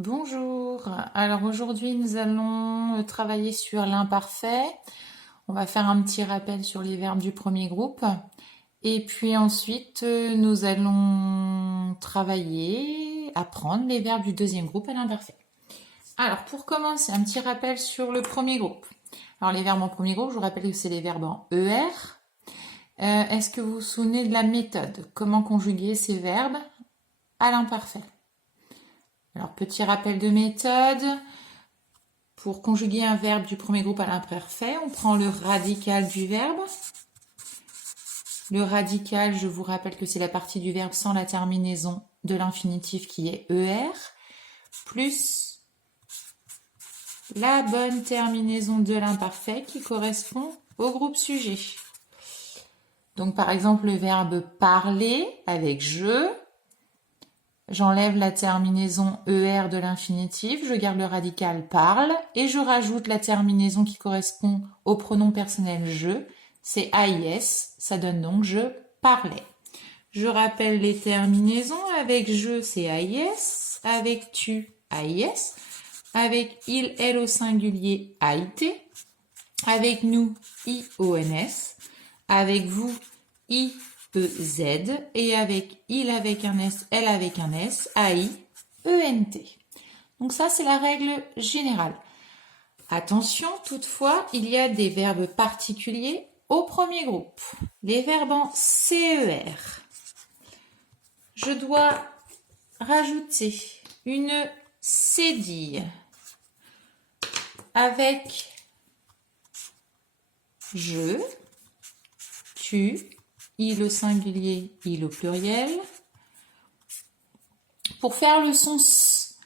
Bonjour, alors aujourd'hui nous allons travailler sur l'imparfait. On va faire un petit rappel sur les verbes du premier groupe. Et puis ensuite nous allons apprendre les verbes du deuxième groupe à l'imparfait. Alors pour commencer, un petit rappel sur le premier groupe. Alors les verbes en premier groupe, je vous rappelle que c'est les verbes en ER. Est-ce que vous vous souvenez de la méthode? Comment conjuguer ces verbes à l'imparfait? Alors, petit rappel de méthode. Pour conjuguer un verbe du premier groupe à l'imparfait, on prend le radical du verbe. Le radical, je vous rappelle que c'est la partie du verbe sans la terminaison de l'infinitif qui est ER, plus la bonne terminaison de l'imparfait qui correspond au groupe sujet. Donc, par exemple, le verbe parler avec je. J'enlève la terminaison ER de l'infinitif, je garde le radical parle et je rajoute la terminaison qui correspond au pronom personnel je, c'est AIS, ça donne donc je parlais. Je rappelle les terminaisons, avec je c'est AIS, avec tu AIS, avec il, elle au singulier AIT, avec nous IONS, avec vous I EZ et avec il avec un S, elle avec un S, AI, ENT. Donc ça, c'est la règle générale. Attention, toutefois, il y a des verbes particuliers au premier groupe. Les verbes en CER. Je dois rajouter une cédille avec je, tu, il au singulier, il au pluriel. Pour faire le son S,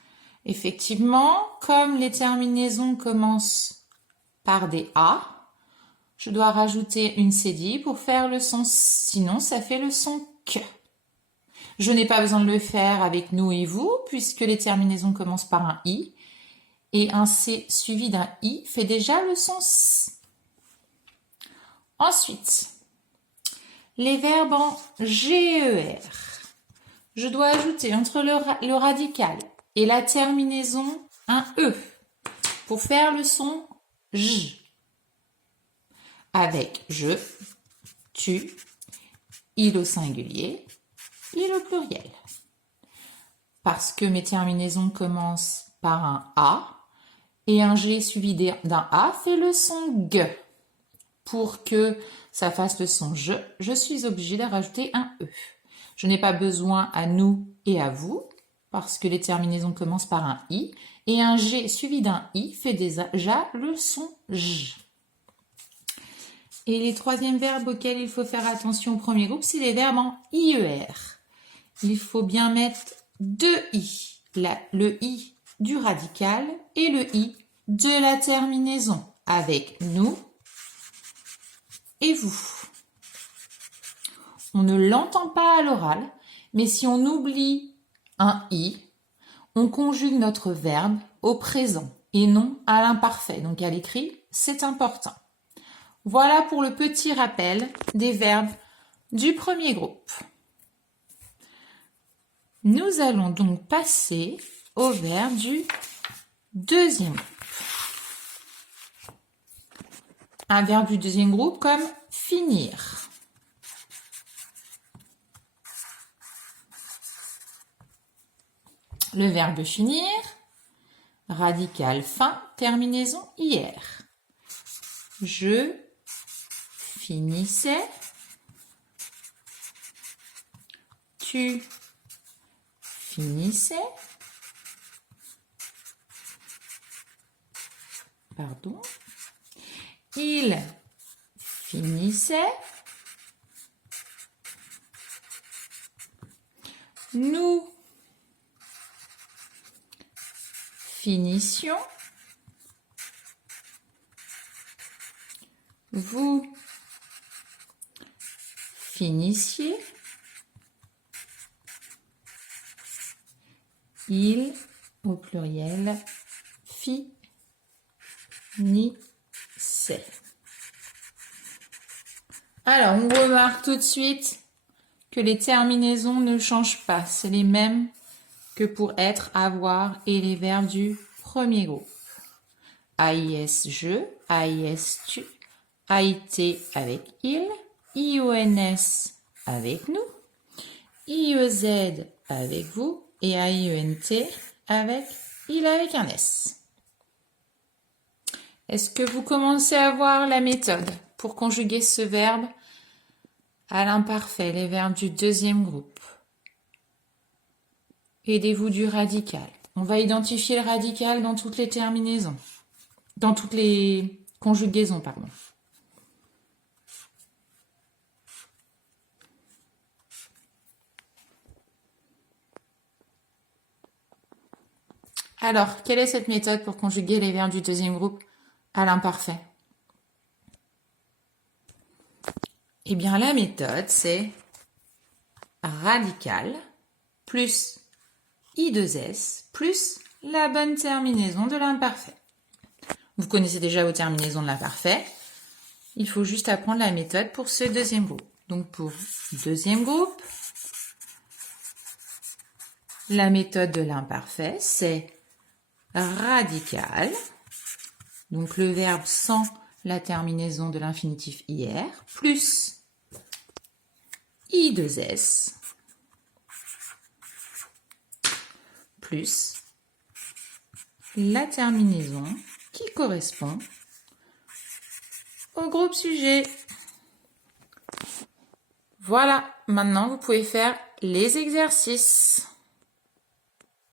effectivement, comme les terminaisons commencent par des A, je dois rajouter une cédille pour faire le son S, sinon ça fait le son Q. Je n'ai pas besoin de le faire avec nous et vous, puisque les terminaisons commencent par un I, et un C suivi d'un I fait déjà le son S. Ensuite, les verbes en GER. Je dois ajouter entre le radical et la terminaison un E pour faire le son J. Avec je, tu, il au singulier, il au pluriel. Parce que mes terminaisons commencent par un A et un G suivi d'un A fait le son G. Pour que ça fasse le son je suis obligée de rajouter un E. Je n'ai pas besoin à nous et à vous, parce que les terminaisons commencent par un I, et un G suivi d'un I fait déjà le son J. Et les troisièmes verbes auxquels il faut faire attention au premier groupe, c'est les verbes en IER. Il faut bien mettre deux I, le I du radical et le I de la terminaison, avec nous et vous. On ne l'entend pas à l'oral, mais si on oublie un i, on conjugue notre verbe au présent et non à l'imparfait. Donc à l'écrit, c'est important. Voilà pour le petit rappel des verbes du premier groupe. Nous allons donc passer aux verbes du deuxième groupe. Un verbe du deuxième groupe comme finir. Le verbe finir, radical fin, terminaison IR. Je finissais, tu finissais, il finissait, nous finissions, vous finissiez, il au pluriel finissait. Alors, on remarque tout de suite que les terminaisons ne changent pas, c'est les mêmes que pour être, avoir et les verbes du premier groupe. AIS je, AIS tu, AIT avec il, IONS avec nous, IEZ avec vous et AIENT avec il avec un S. Est-ce que vous commencez à voir la méthode pour conjuguer ce verbe à l'imparfait, les verbes du deuxième groupe? Aidez-vous du radical. On va identifier le radical dans toutes les terminaisons, dans toutes les conjugaisons, pardon. Alors, quelle est cette méthode pour conjuguer les verbes du deuxième groupe à l'imparfait? Eh bien, la méthode, c'est radical plus I2S plus la bonne terminaison de l'imparfait. Vous connaissez déjà vos terminaisons de l'imparfait. Il faut juste apprendre la méthode pour ce deuxième groupe. Donc, pour deuxième groupe, la méthode de l'imparfait, c'est radical, donc le verbe sans la terminaison de l'infinitif IR, plus I2S, plus la terminaison qui correspond au groupe sujet. Voilà, maintenant vous pouvez faire les exercices.